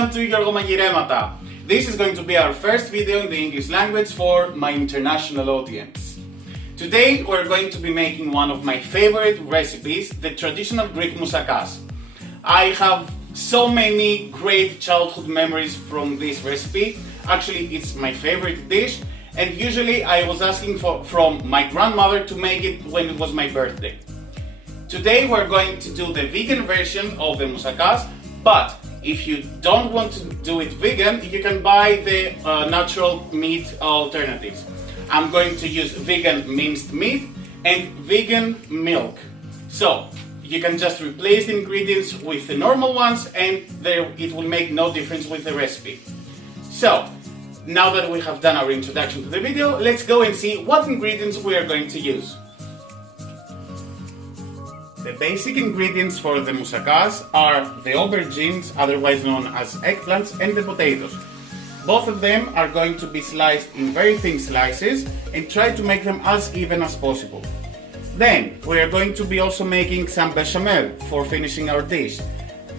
Welcome to Γιωργομαγειρέματα. This is going to be our first video in the English language for my international audience. Today we're going to be making one of my favorite recipes, the traditional Greek mousakas. I have so many great childhood memories from this recipe. Actually, it's my favorite dish, and usually I was asking from my grandmother to make it when it was my birthday. Today we're going to do the vegan version of the mousakas, but if you don't want to do it vegan, you can buy the natural meat alternatives. I'm going to use vegan minced meat and vegan milk. So you can just replace the ingredients with the normal ones and it will make no difference with the recipe. So now that we have done our introduction to the video, let's go and see what ingredients we are going to use. The basic ingredients for the mousakas are the aubergines, otherwise known as eggplants, and the potatoes. Both of them are going to be sliced in very thin slices and try to make them as even as possible. Then we are going to be also making some bechamel for finishing our dish.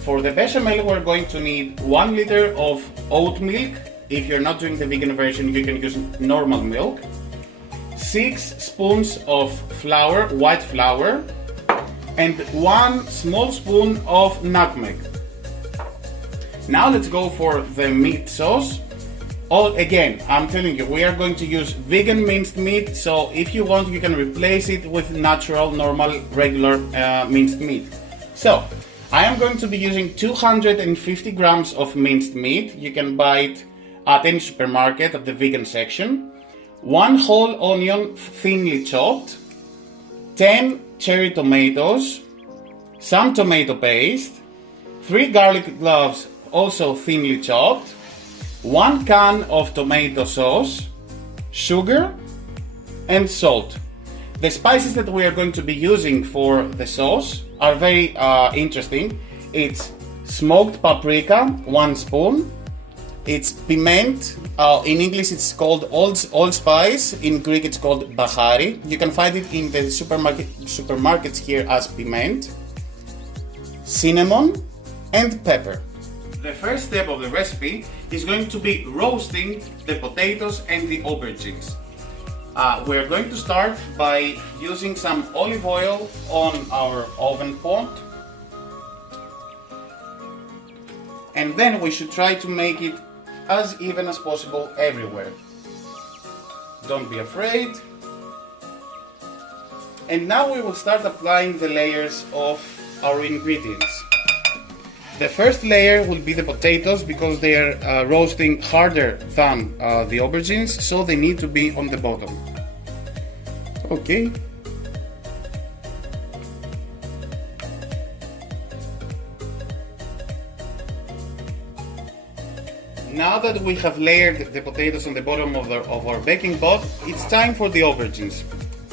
For the bechamel we're going to need 1 liter of oat milk. If you're not doing the vegan version, you can use normal milk. 6 spoons of flour, white flour, and 1 small spoon of nutmeg. Now let's go for the meat sauce. Again, I'm telling you, we are going to use vegan minced meat, so if you want, you can replace it with natural, normal, regular minced meat. So, I am going to be using 250 grams of minced meat. You can buy it at any supermarket at the vegan section. 1 whole onion thinly chopped. 10 cherry tomatoes, some tomato paste, 3 garlic cloves also thinly chopped, 1 can of tomato sauce, sugar, and salt. The spices that we are going to be using for the sauce are very interesting. It's smoked paprika, 1 spoon. It's piment, in English it's called allspice, in Greek it's called bahari. You can find it in the supermarkets here as piment, cinnamon, and pepper. The first step of the recipe is going to be roasting the potatoes and the aubergines. We're going to start by using some olive oil on our oven pot, and then we should try to make it as even as possible everywhere. Don't be afraid. And now we will start applying the layers of our ingredients. The first layer will be the potatoes because they are roasting harder than the aubergines, so they need to be on the bottom. Okay. Now that we have layered the potatoes on the bottom of our baking pot, it's time for the aubergines.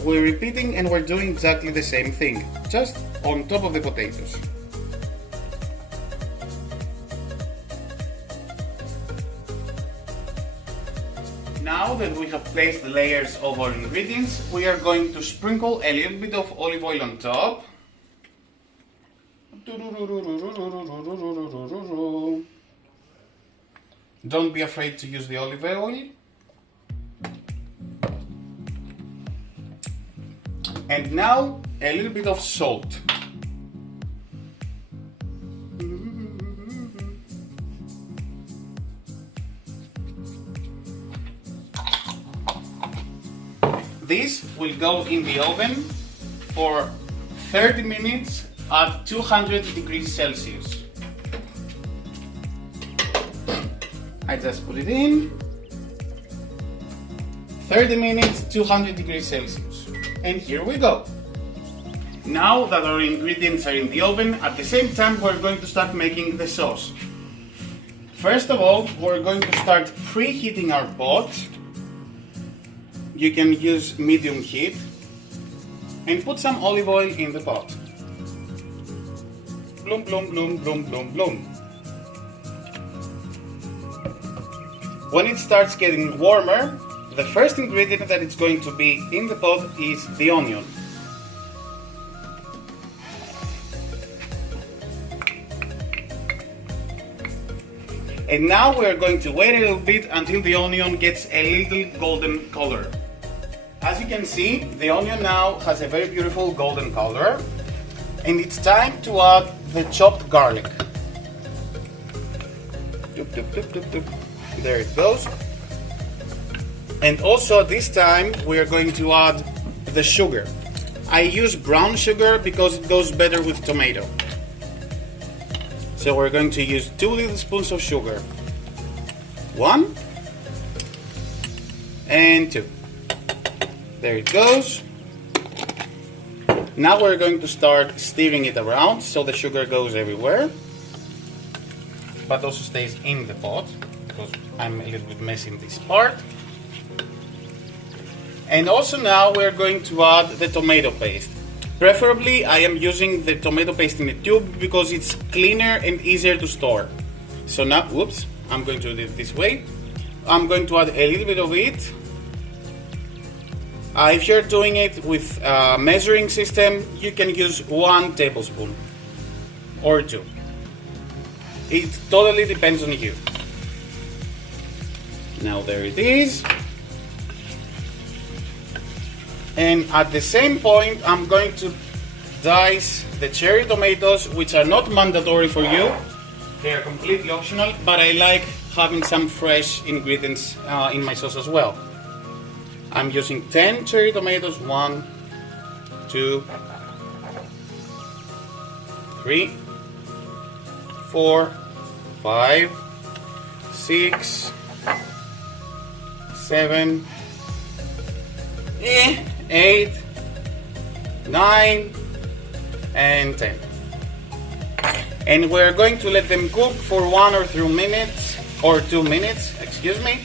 We're repeating and we're doing exactly the same thing, just on top of the potatoes. Now that we have placed the layers of our ingredients, we are going to sprinkle a little bit of olive oil on top. Don't be afraid to use the olive oil. And now a little bit of salt. This will go in the oven for 30 minutes at 200 degrees Celsius. I just put it in. 30 minutes, 200 degrees Celsius. And here we go. Now that our ingredients are in the oven, at the same time we're going to start making the sauce. First of all, we're going to start preheating our pot. You can use medium heat. And put some olive oil in the pot. Bloom, bloom, bloom, bloom, bloom, bloom. When it starts getting warmer, the first ingredient that is going to be in the pot is the onion. And now we're going to wait a little bit until the onion gets a little golden color. As you can see, the onion now has a very beautiful golden color, and it's time to add the chopped garlic. There it goes. And also at this time we are going to add the sugar. I use brown sugar because it goes better with tomato. So we're going to use 2 little spoons of sugar. 1 and 2. There it goes. Now we're going to start stirring it around so the sugar goes everywhere, but also stays in the pot, because I'm a little bit messing this part. And also now we're going to add the tomato paste. Preferably I am using the tomato paste in a tube because it's cleaner and easier to store. So now, whoops, I'm going to do it this way. I'm going to add a little bit of it. If you're doing it with a measuring system, you can use 1 tablespoon or 2. It totally depends on you. Now there it is. And at the same point, I'm going to dice the cherry tomatoes, which are not mandatory for you. They are completely optional, but I like having some fresh ingredients in my sauce as well. I'm using 10 cherry tomatoes. 1, 2, 3, 4, 5, 6, 7, 8, 9, and 10. And we're going to let them cook for 1 or 2 minutes, excuse me,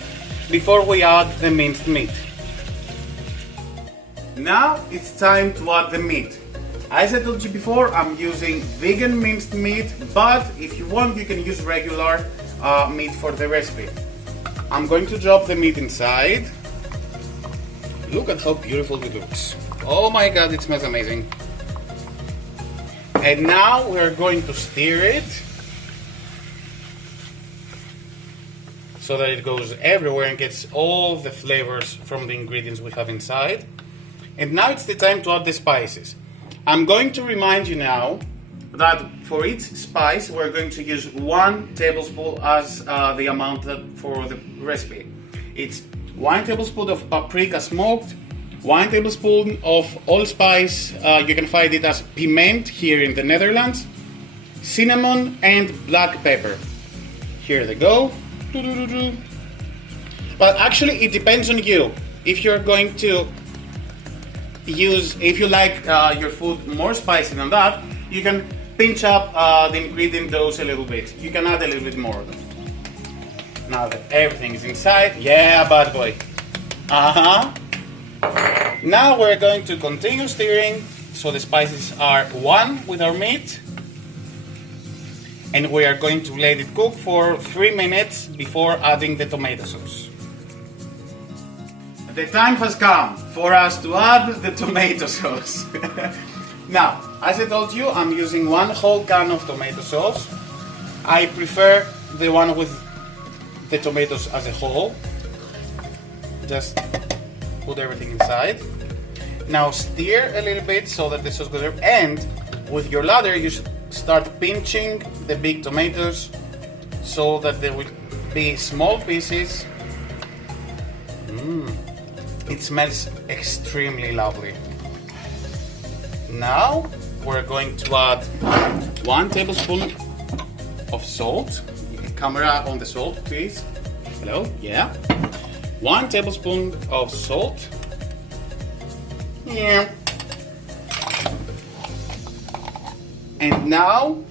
before we add the minced meat. Now it's time to add the meat. As I told you before, I'm using vegan minced meat, but if you want, you can use regular meat for the recipe. I'm going to drop the meat inside. Look at how beautiful it looks. Oh my god, it smells amazing. And now we're going to stir it so that it goes everywhere and gets all the flavors from the ingredients we have inside. And now it's the time to add the spices. I'm going to remind you now that for each spice we're going to use 1 tablespoon as the amount for the recipe. It's 1 tablespoon of paprika smoked, 1 tablespoon of allspice, you can find it as piment here in the Netherlands, cinnamon and black pepper. Here they go. But actually it depends on you. If you're going to use, if you like your food more spicy than that, you can pinch up the ingredient dose a little bit. You can add a little bit more. Now that everything is inside, yeah, bad boy. Now we're going to continue stirring so the spices are one with our meat. And we are going to let it cook for 3 minutes before adding the tomato sauce. The time has come for us to add the tomato sauce. Now, as I told you, I'm using 1 whole can of tomato sauce. I prefer the one with the tomatoes as a whole. Just put everything inside. Now stir a little bit so that the sauce goes there, and with your ladder you start pinching the big tomatoes so that there will be small pieces. It smells extremely lovely. Now we're going to add 1 tablespoon of salt. Camera on the salt, please. Hello? Yeah. 1 tablespoon of salt. Yeah. And now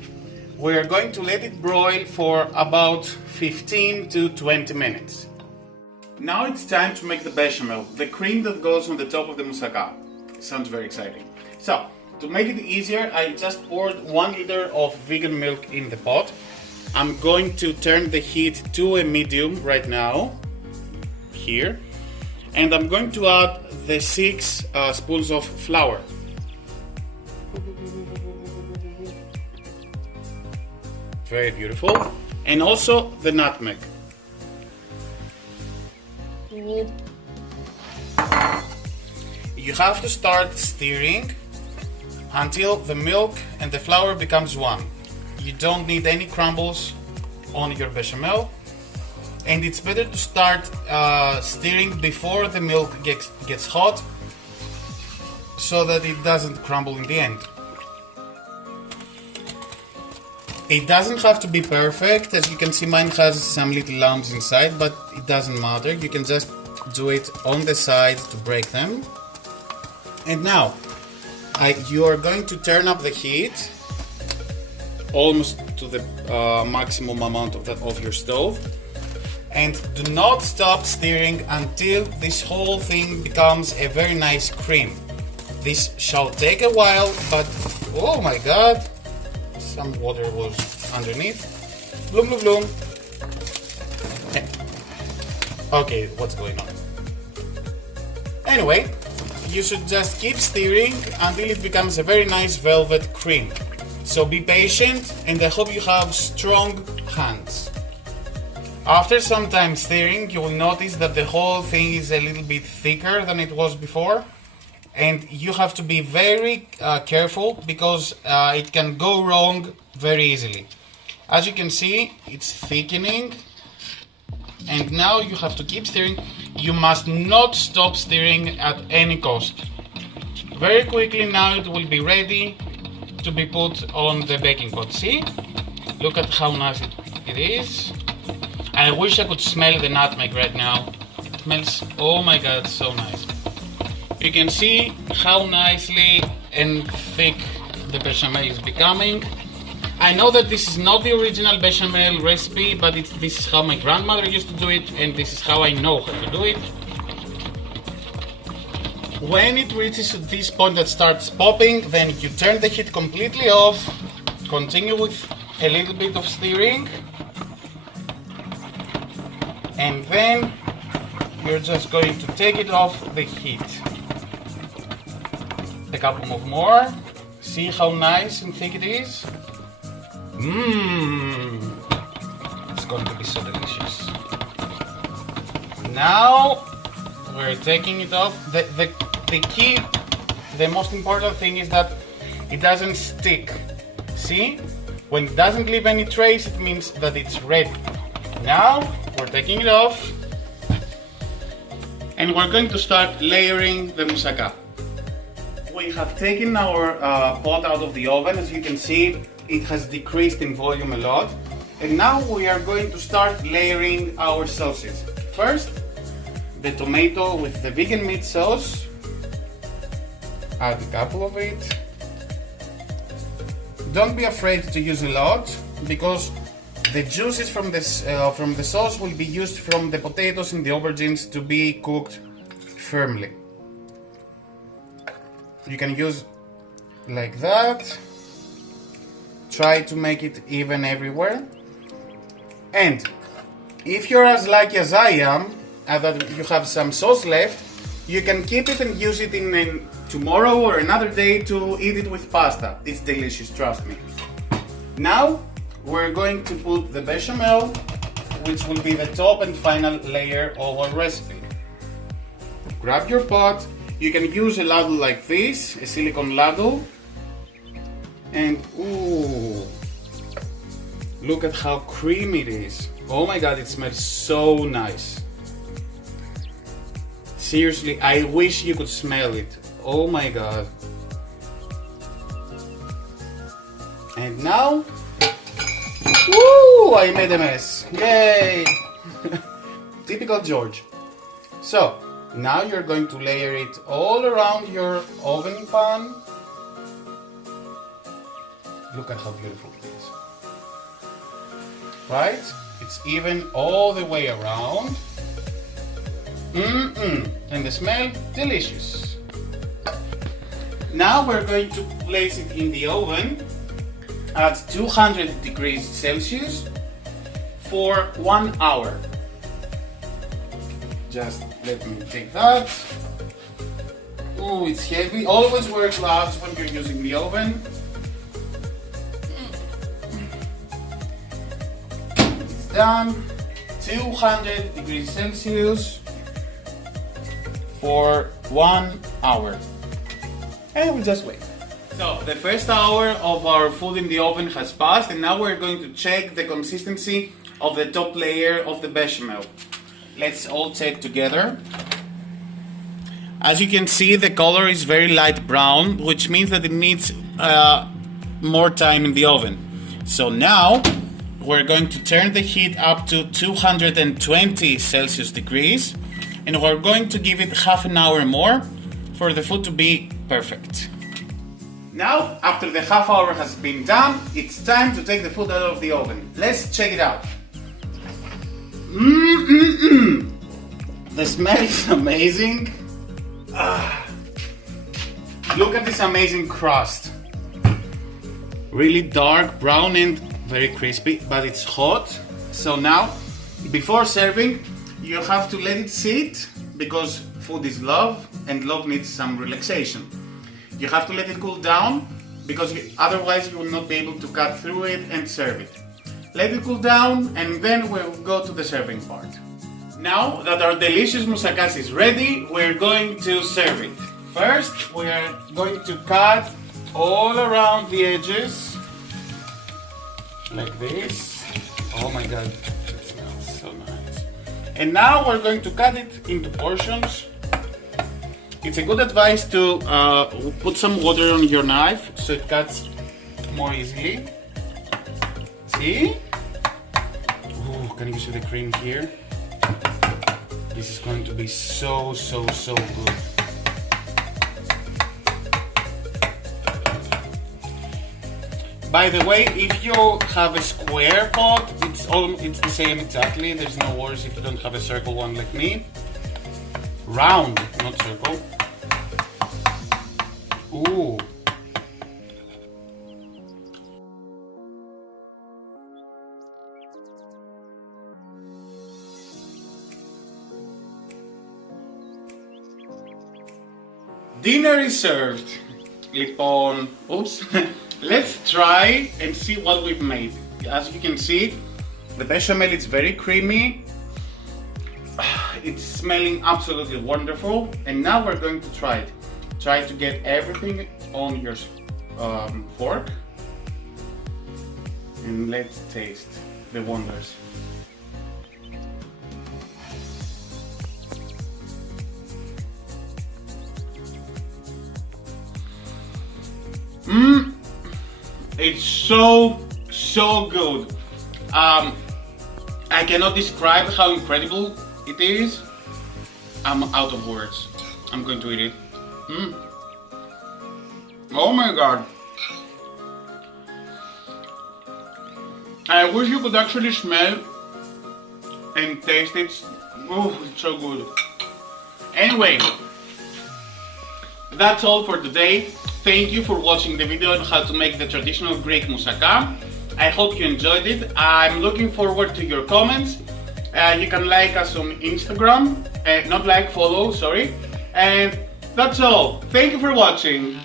we're going to let it broil for about 15 to 20 minutes. Now it's time to make the bechamel, the cream that goes on the top of the moussaka. Sounds very exciting. So, to make it easier, I just poured 1 liter of vegan milk in the pot. I'm going to turn the heat to a medium right now, here, and I'm going to add the 6 spoons of flour. Very beautiful. and also the nutmeg. You have to start stirring until the milk and the flour becomes one. You don't need any crumbles on your bechamel, and it's better to start stirring before the milk gets hot so that it doesn't crumble in the end. It doesn't have to be perfect. As you can see, mine has some little lumps inside, but it doesn't matter. You can just do it on the sides to break them. And now you are going to turn up the heat almost to the maximum amount of your stove, and do not stop stirring until this whole thing becomes a very nice cream. This shall take a while, but oh my god, some water was underneath. Bloom, bloom, bloom. Okay, what's going on? Anyway, you should just keep stirring until it becomes a very nice velvet cream. So be patient, and I hope you have strong hands. After some time stirring, you will notice that the whole thing is a little bit thicker than it was before. And you have to be very careful, because it can go wrong very easily. As you can see, it's thickening, and now you have to keep stirring. You must not stop stirring at any cost. Very quickly now it will be ready to be put on the baking pot. See? Look at how nice it is. I wish I could smell the nutmeg right now. It smells, oh my god, so nice. You can see how nicely and thick the bechamel is becoming. I know that this is not the original bechamel recipe, but this is how my grandmother used to do it, and this is how I know how to do it. When it reaches this point that starts popping, then you turn the heat completely off, continue with a little bit of stirring, and then you're just going to take it off the heat. A couple of more. See how nice and thick it is? It's going to be so delicious. Now we're taking it off. The key, the most important thing is that it doesn't stick. See? When it doesn't leave any trace, it means that it's ready. Now we're taking it off, and we're going to start layering the moussaka. We have taken our pot out of the oven. As you can see, it has decreased in volume a lot. And now we are going to start layering our sauces. First, the tomato with the vegan meat sauce. Add a couple of it. Don't be afraid to use a lot, because the juices from the sauce will be used from the potatoes and the aubergines to be cooked firmly. You can use like that. Try to make it even everywhere. And if you're as lucky as I am, that you have some sauce left, you can keep it and use it in tomorrow or another day to eat it with pasta. It's delicious, trust me. Now we're going to put the bechamel, which will be the top and final layer of our recipe. Grab your pot. You can use a ladle like this, a silicone ladle, and ooh, look at how creamy it is. Oh my god, it smells so nice. Seriously, I wish you could smell it. Oh my god. And now, woo, I made a mess. Yay! Typical George. So, now you're going to layer it all around your oven pan. Look at how beautiful it is. Right? It's even all the way around. And the smell, delicious. Now we're going to place it in the oven at 200 degrees Celsius for 1 hour. Just let me take that. Oh, it's heavy. Always wear gloves when you're using the oven. done. 200 degrees Celsius for 1 hour. And we'll just wait. So the first hour of our food in the oven has passed, and now we're going to check the consistency of the top layer of the bechamel. Let's all check together. As you can see, the color is very light brown, which means that it needs more time in the oven. So now we're going to turn the heat up to 220 Celsius degrees, and we're going to give it half an hour more for the food to be perfect. Now, after the half hour has been done, it's time to take the food out of the oven. Let's check it out. The smell is amazing. Look at this amazing crust. Really dark, brown and very crispy, but it's hot. So now, before serving, you have to let it sit, because food is love and love needs some relaxation. You have to let it cool down, because otherwise you will not be able to cut through it and serve it. Let it cool down, and then we'll go to the serving part. Now that our delicious mousakas is ready, we're going to serve it. First, we are going to cut all around the edges, like this. Oh my god, it smells so nice. And now we're going to cut it into portions. It's a good advice to put some water on your knife so it cuts more easily. See? Ooh, can you see the cream here? This is going to be so good. By the way, if you have a square pot, it's the same exactly. There's no worries if you don't have a circle one like me. Round, not circle. Ooh. Dinner is served. Λοιπόν, oops. Let's try and see what we've made. As you can see, the bechamel is very creamy. It's smelling absolutely wonderful. And now we're going to try it. Try to get everything on your fork. And let's taste the wonders. It's so good. I cannot describe how incredible it is. I'm out of words. I'm going to eat it. Oh my god. I wish you could actually smell and taste it. Oh, it's so good. Anyway, that's all for today. Thank you for watching the video on how to make the traditional Greek moussaka. I hope you enjoyed it. I'm looking forward to your comments. You can like us on Instagram, not like, follow, sorry. And that's all. Thank you for watching.